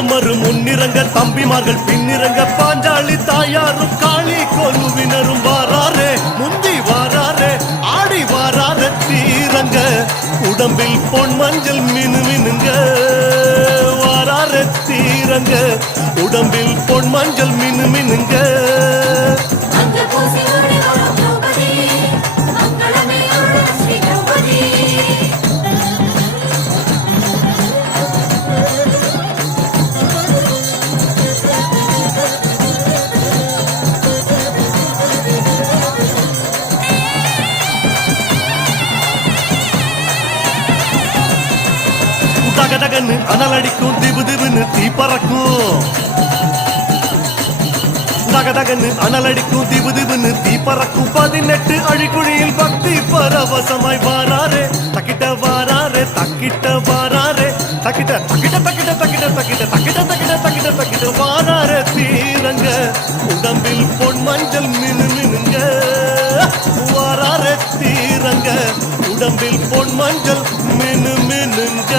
தருமரு முன்னிறங்க தம்பிமார்கள் பின்னிறங்க பாஞ்சாலி தாயாரும் காளி கொலுவினரும் வாராரே முந்தி வாராரே ஆடி வாரார தீரங்க. உடம்பில் பொன் மஞ்சள் மினு மினுங்க வாரார தீரங்க. உடம்பில் பொன் மஞ்சள் மினு மினுங்க தகதகன்னு அனல் அடிக்கும் திபு திபுன்னு தீ பறக்கும். தகதகன்னு அனல் அடிக்கும் திபு திபுன்னு தீ பறக்கும். பதினெட்டு அழிக்குழியில் பக்தி பரவசமாய் வாராரே. தக்கிட்ட வாராரே தக்கிட்ட வாராரே. தக்கிட்ட தக்கிட்ட தக்கிட்ட தக்கிட்ட தக்கிட்ட தக்கிட்ட தக்கிட்ட தக்கிட்ட தக்கிட்ட வாராரே. தீரங்க உடம்பில் பொன் மஞ்சள் மினு மினுங்க. வாராரே தீரங்க உடம்பில் பொன் மஞ்சள் மினு மினுங்க.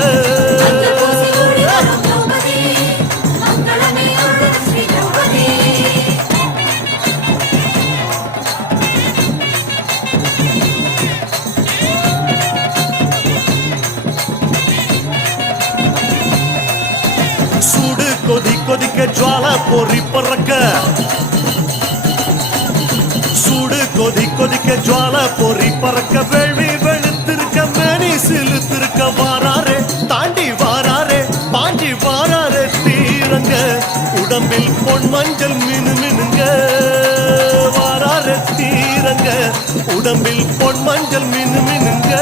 சூடு கொதி கொதிக்க ஜுவால பொறி பறக்க. சூடு கொதி கொதிக்க ஜுவால பொறி பறக்க. வேள்வி வெளுத்திருக்க மேனி சிலுத்திருக்க வாராரே தாண்டி வாராரே பாண்டி வாராரே தீரங்க. உடம்பில் பொன் மஞ்சள் மினு மினுங்க. வாராரே தீரங்க. உடம்பில் பொன் மஞ்சள் மினு மினுங்க.